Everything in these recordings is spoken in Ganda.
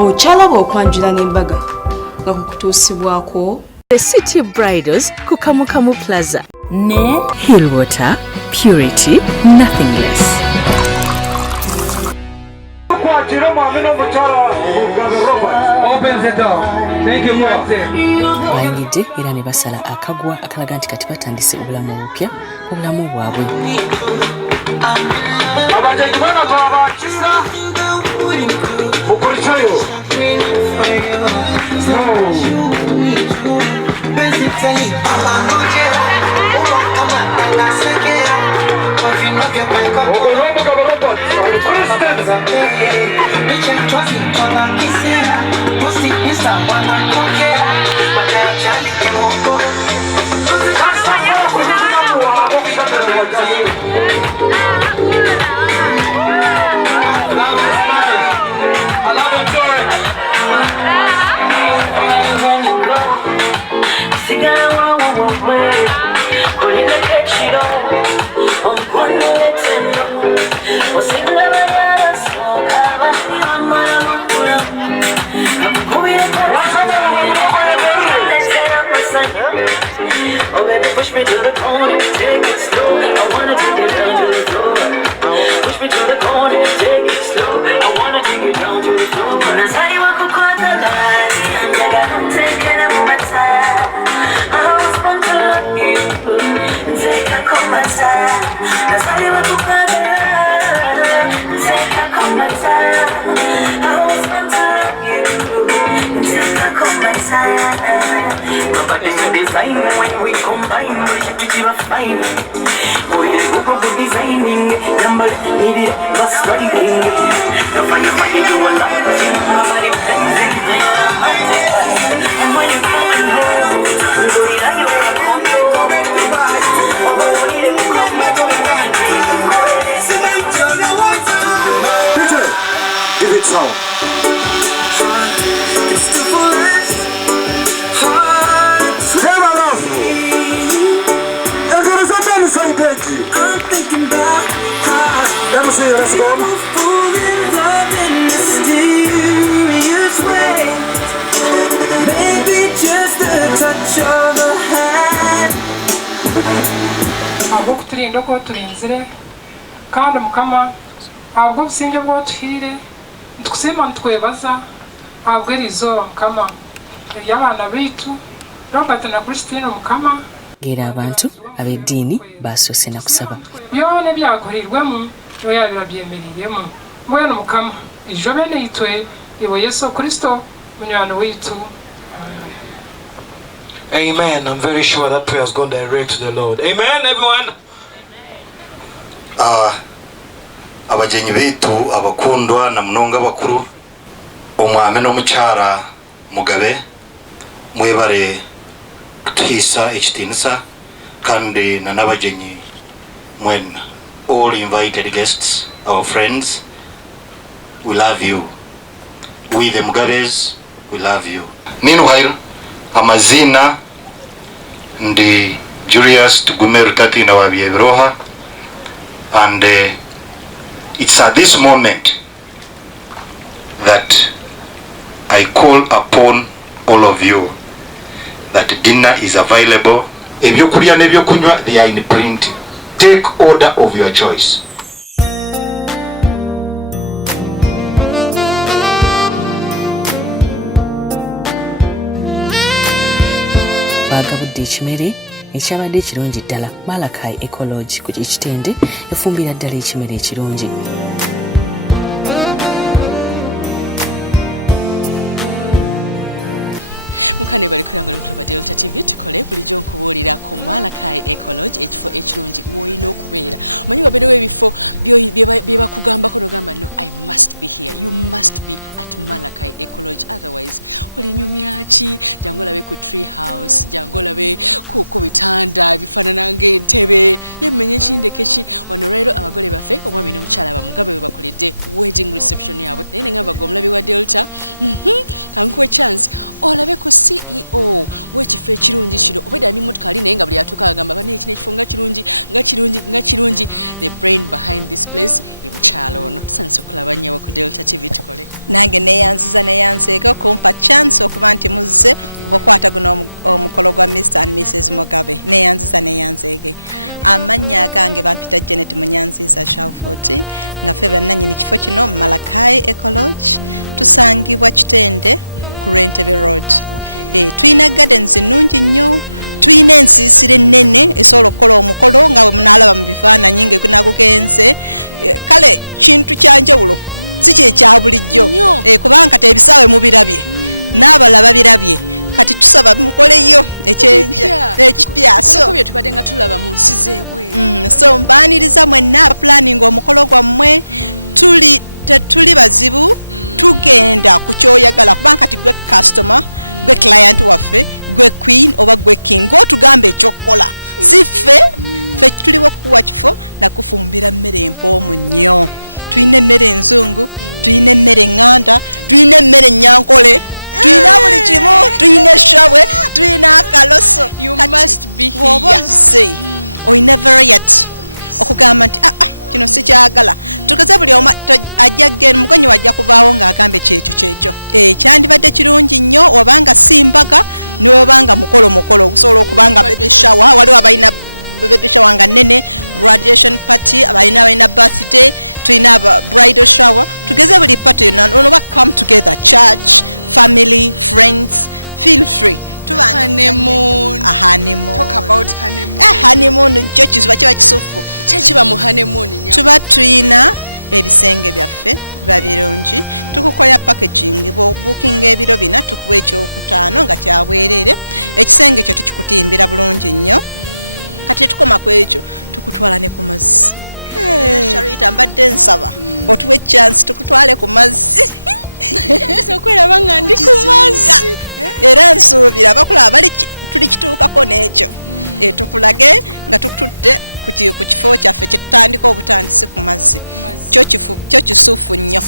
Ochalaba okwanjula n'embaga nga kukutuusibwako The City Bridals ku Kamukamu Plaza ne Hillwater Purity Nothing Less. Opens the door. Thank you, Bayingidde era ne basala akagwa akalaga nti kati batandise obulamu obupya obulamu bwabwe. Oh baby, push me to the corner, take it slow. I wanna take it down to the floor. Push me to the corner, take it slow. I wanna take it down to the floor. Nazaliwa kukwata ndani, njaga ntekele mumata. I was born to love you, nzeka komata. Nazaliwa kukwata ndani, nzeka komata. I was born to love you, nzeka komata. Nobody's a design when we combine, we should be fine. We go designing, number needed, not striking. The fire you a lot, nobody bends it. And when you coming home, we go like you a condo. Give it sound. I'm thinking about how Let me see you, let's go. fall in love in mysterious way. Maybe just a touch of a hand. Abo kuturinda ko turinzire kandi mukama abwo businge bwo tuhire tukusema ntwebaza abwo rizo mukama y'abana bitu Robert na Christine mukama Gera abantu ab'eddiini basoose na kusaba. byone byakorirwemu yo yabira byemeriyemu mbwenu mukama ijo bene itwe ibo Yesu Kristo munywano witu. Amen. I'm very sure that prayer has gone direct to the Lord. Amen, everyone. Abagenyi bitu abakundwa na munonga bakuru omwami n'omukyara Mugabe mwebare kutuhisa ekitinisa kandi na n'abagenyi mwena, all invited guests, our friends, we love you. We the Mugabes, we love you. Meanwhile, amazina ndi Julius Tugume Rutati na Wabyebiroha, and it's at this moment that I call upon all of you that dinner is available. Ebyokulya n'ebyokunywa, they are in print. Take order of your choice. Bagabudde ekimere ekyabadde ekirungi ddala. Malakai Ecology ku ekitende efumbira ddala ekimere ekirungi. Mukane bali kulangula mukaba Delta TV tukole bulijjo nkubuulira ku Malakai Ecology ekifo ekirungi woyina okubeera. Omanyi wabeerewo ebifo bye bakugambako n'ogamba no, I must be here. You must be at Malakai Ecology, otherwise olinyumya ki? Jangu olabe ku tree house, jangu olabe ku bitanda bifaanana ng'entebe, yemmenye ekindeke ki. Wano leero abagole baffe omwami n'omukyala bamugabe we bakoledde wedding reception yaabwe. Naye ne ngamba gwe omulabi wa Delta kankuwe chance olabe ku CEO w'ekifo ekirungi kino obeda ni motoka ali naye nga buli atuuka agamba bane ekino ekifo nga kirungi the brain behind this place ye mukyalo ono tusanise okulaba nnyo ku Delta TV tukole nange neyanzeega kumpa chance okuba nti muzze okukwata guno omukolo gwa Mr and Mrs Mugabe neyanzeege amannya agange bampita Janet Munyanziza Shalfort nga ffe bannannyini kifo kino Malakai Ecology tusangibwa Kitende ku Rentebe Road. Tuyina gardens nnungi nnyo, tuyina ensiisira ennene esobola okukola omukolo nga bwe munaalaba mu bifaananyi ng'enagugenze. Kale kintu kya njawulo si kyekya bulijjo kubanga kati ebisaawe mubirabye n'abalala babirabye kati tusaba mukoleyo ekipya so bye tubadde nga tulaba mu nsi zeebwe so mbaaniriza mwenna planning omukolo gwammwe tetuli bazibu tugenda ku kyoyagala kubanga kati gwe customer gwe client waffe gwe queen oba gwe king ng'otugamba ekyokukola si ffe tuliwo kuwa kifo nakufumbira mmere empoomu nnyo tuyina emmere enzungu tuyina emmere eŋŋanda tuyina emmere nyankole tuyina buli kimu tuyina eshabwe tuyina akaloso woboze oyina variety okugamba nti kino sikyagala tukoze buli omu ajja genda mugonyi wajja kuvaawo ng'agambe kyekyo kyandibadde kirungi nnyo obanga si mbaga niwebanga mukolo okusobola okubanga baby shower waliwo abalina baby shower nga nnene graduation party abalina birthday tulina bridal shower tugeze buli party yonna onoba come together church family friends feel free honeymoon. Talk about honeymoon. Honeymoon kyo kiba kisufu. Kyekiba mu honeymoon nya. Tuba tuyina ebisenge byaffe babirungi tukukola packaging booking ebiro bina tukuwa ekyokutaano nga kyabwerere ekisenge kyo tukikutimbira bulungi nnyo kati tukoma ku ekyo tukutwala ne ku mazzi. Sharita mbadde nsaba otuwe chance tukutwale ku mazzi. Sokwera banga ndi ku mazzi. Era nsuubira bakulaba bali tuli kituukako n'ekyo tukulage nga tukututte ku kifo kyaffe kyetutandika obutandisi ku mazzi kyo kisuufu nnyo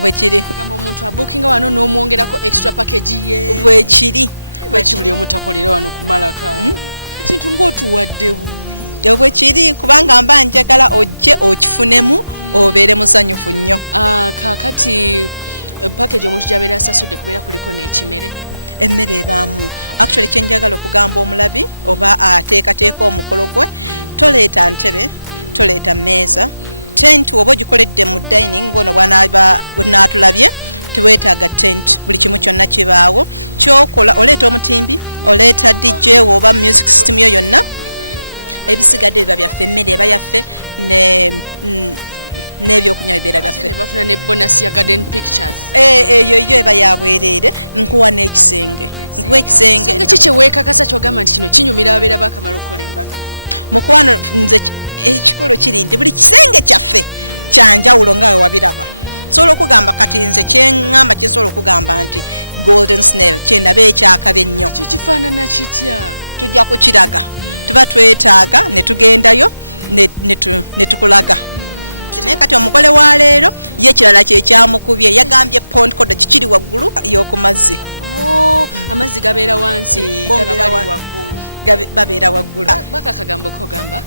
bwekiri kugamba omuntu abookinga wano n'omwongerako extra package ye bwekiri buli omu takolera wano ku Malaka kintu ng'otuwadde bwekiri kubanga mba njagala ojje okifunemu obeere musanyufu nnyo. Kaakati package omuntu gy'abeera asasudde kubeera kuliko n'ekimere emmere ebaamu actually kyenjagala okugamba omulabi oba ateekateeka omukolo gwe toleeta ntebe toleeta mmeeza tent oba ogikoledde mu dining ono bwanaatulabye teweetaaga tent buli kimu kyonna kibaawo kyokola oleeta omutimbi oleeta DJ oba music system yo yonna ebisigadde biba byaffe emmere eba yaffe n'ebyokunywa bibeera byaffe bafuna ne bonus ya garden pictures eyo eba yabwereere nkuwa n'ekisenge nkuwa ekisenge kiki weekakasa kyogamba nti kino kinyumira ababeera bakamala okukola embaga mukwano nze ekikulu kiri nti buli kisenge kyaffe kyanjawulo nga we wabiraba sobola okugamba kati nze kyeŋŋamba kyensobola okugamba nti golden snail kyendaba ekyakabe ennyo kyo kifaanana kitya tujja kukiraga tuba twetaaga ne tugendayo ne tukulaga naye kati omugole wa leero ye kirala kyekyamukubye yagambye pond kodo kikiri waggulu y'oku mazzi amazzi gabeera wansi babeera waggulu bakakagambo kogamba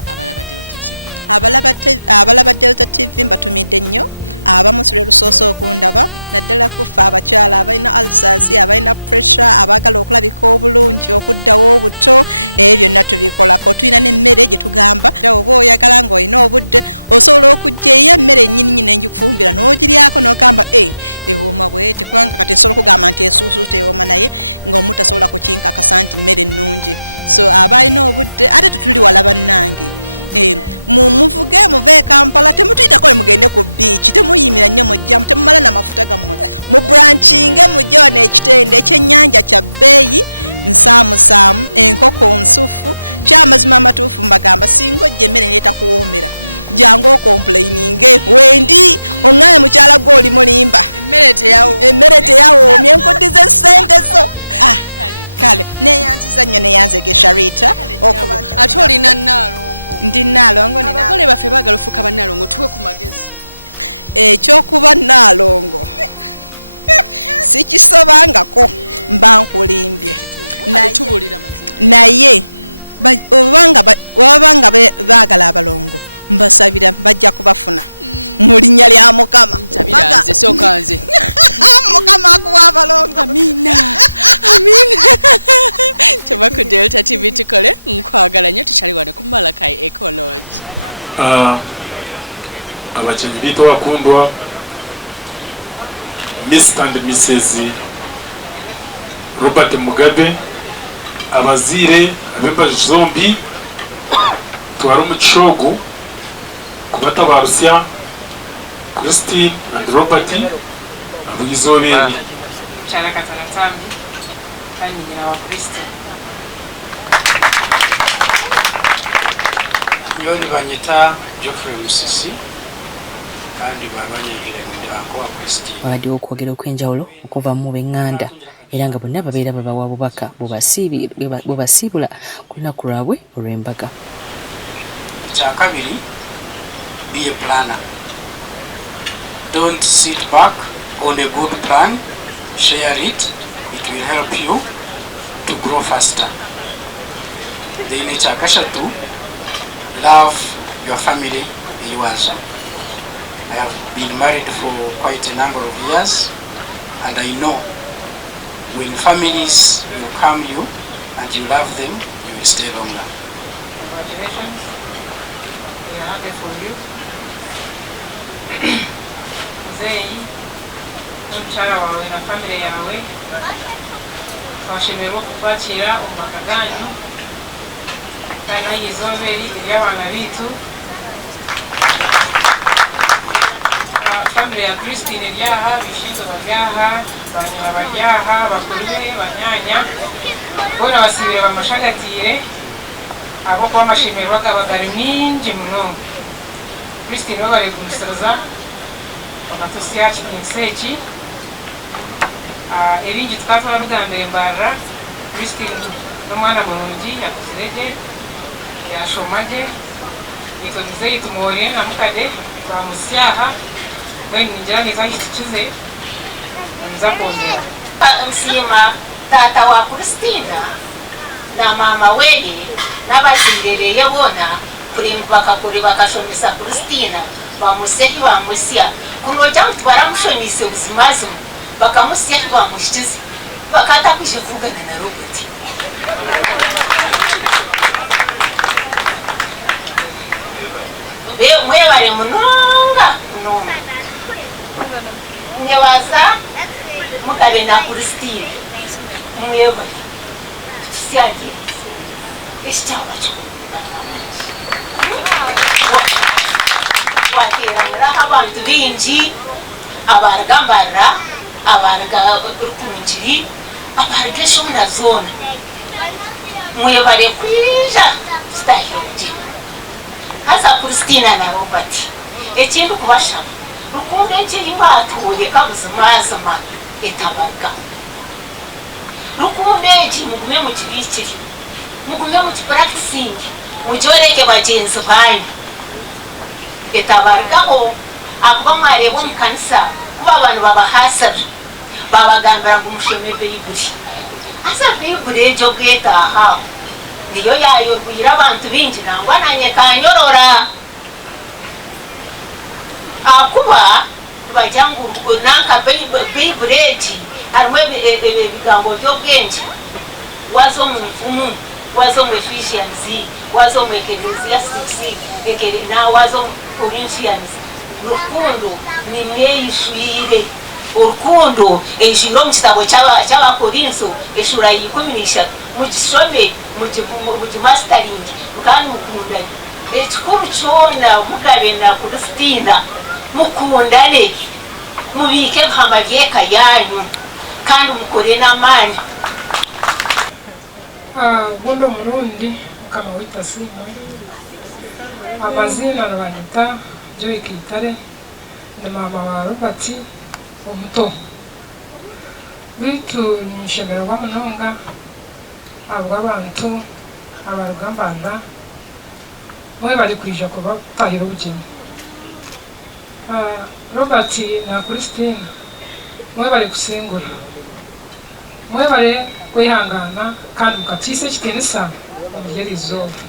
abalaba Delta TV mbatumidde nnyo abamu sire lusooso okundaba naddala kufa abakyala abalina ulcers abalina pressure abaagala okulabika obulungi okuddawo obuto ebyo byonna tubikolako tulina n'emmere gye tugamba oba oyagala ng'olina obudde osobola okujja eyo emmere ennyini n'engikufumbira n'ogiryako n'ogamba ewooma bwete kubanga kati nsobola okugamba nti esuusu tewooma naye ng'omuntu asobola kukinkakasa nti mmere nnungi so abalina obudde ate tetuli wala bannange muvuge muve Kampala temutuyitako mugende ku beach temuyimira nnyo mujjamu temumala n'amafuta gammwe mu branchinge mujje wano ekitende ekyennyanja kya bbeeyi nsaamusaamu enkoko nsufu kyamazima amatuufu mbagamba singa ojja emmere neetakuwoomera jangu okomplaininge wendi oŋŋaye mukyala gwe oli mulimba emmere teyawoomye enkoddize ssente zo kale neyanziza nnyo neyanzege Sharita okuba ate olina Naalongo ndi Naalongo abagole baffe baagala ofuuka bannaalongo tuwe ku magezi ekyokuba Naalongo sikisobangako mba nkulimbye naye obanga baagala abalongo mbasabira bajja kubafuna mu linnya lya Mukama. Nze soka nze. Mukama akuwa abalongo. Amina. Tubako Delta TV tukole nkwagala nnyo tukyali wano ku Malakai Eco Lodge. Abakinnyi bito bakundwa Mr. and Mrs. Robert Mugabe, abazire abemba zombi twari mu kishogo kubatabarusya Christine and Robert abuyizoberi cyara katanatambi kandi nyina wa Christine. Yoni banyita Geoffrey Musisi kandi babanyegere mu myango wa Christine. Wabaddewo okwogera okw'enjawulo okuva mu b'eŋŋanda era nga bonna babeera babawa bubaka bubasiibula ku lunaku lwabwe olw'embaga. Kyakabiri, be a planner. Don't sit back on a good plan. Share it. It will help you to grow faster. Then Chakashatu, love your family, yours. I have been married for quite a number of years, and I know when families will come you and you love them, you will stay longer. Congratulations. We are happy for you. Mzee, mchara wawe na familia yawe twashemerwa kukwakira omumaka ganyu kandi ayizoberi ery'abaana bitu familia ya Christine eryaha bishinzo baryaha banyina baryaha bakurire banyanya bona basibire bamashagatire abo kwa mashemerwa gabagari mingi muno. Christine wabare kumusoza bakatosya kinseki eringi tukatwara bugambire mbarra Christine n'omwana mulungi yakuzirege yashomaje yitonize yitumore na mukade bamusyaha when ninjira neza yitukize nza kongera nsima tata wa Christina na mama weye n'abazirereye bona bakakuri bakashomesa Christina bamusehi bamusya kunoja mtu baramushonise uzimazimu bakamusya bamushikize bakata kuje kuvugana na Robert. Mwebare munonga munonga nyewaza Mugabe na Christine mwebare tusyage ishyawa cyo wateranyira abantu bingi abaragambara abarga rukunjiri abarga shona zona mwebare kwija stahili hasa Christina na Robert ekintu kubashaba rukunde ekiri batuye kabuzimazima etabaga rukunde eki mugume mu kibikiri mugume mu practicing mujoreke bagenzi banyu etabargaho akuba mwareba mu kanisa kuba abantu babahasabe babagambira ngo mushome Bible asa Bible ejo bwetaha niyo yayoboyira abantu bingi nangwa nanye kanyorora akuba bajangu nanka Bible eji harimo ebigambo by'obwenge wazo mu mfumu wazo mu Ephesians wazo mu Ecclesiastes 6 ekere na wazo mu Corinthians rukundo ni mweyishwire urukundo ejiro mu kitabo cy'abakorinso eshura yikuminisha mujisome mujimastering kandi mukundane ekikuru cyona Mugabe na Christina mukundane mubike amabyeka yanyu kandi mukore n'amani. Gondo murundi kama wita simu amazina n'abanyita Joy Kitare na mama wa Robert omuto bitu nishemera kwa munonga abo abantu abarugambanda mwe bari kwija kuba tahira ubugeni. Robert na Christine mwe bari kusengura mwe bari kwihangana kandi mukatisa ekitiinisa omugeri izooba.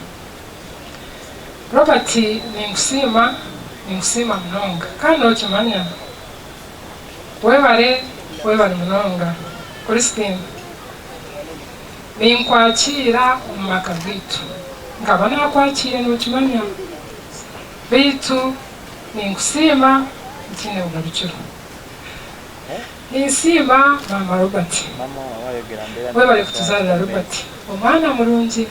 Robert ninkusiima munonga kandi nokimanya webale munonga. Christine ninkwakira omu maka gaitu nkaba nakwakire nokimanya baitu ninkusiima ntiine bugarukiro. Ninsiima mama Robert webale kutuzaarira Robert omwana murungi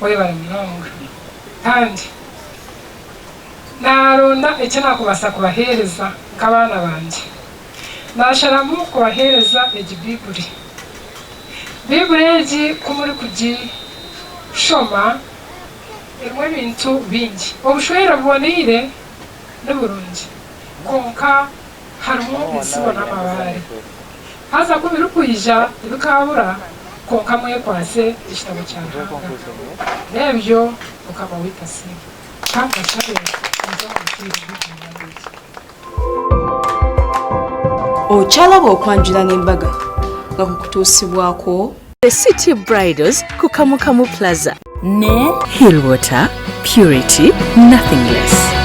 webale munonga kandi naronda eki nakubasa kubaheereza nk'abaana banje nasharamu kubaheereza egi Bibuli egi kumuri kugishoma erimu ebintu bingi obushwere buboneire n'oburungi konka harimu ensibo n'amabaare haza ko birikuija tibikabura konka mwekwase ekitabo kya Ruhanga n'ebyo ukaba witasiima kandi bashabe Okyalaba okwanjula n'embaga nga kukutuusibwako The City Bridals ku Kamukamu Plaza ne Hillwater Purity Nothing Less.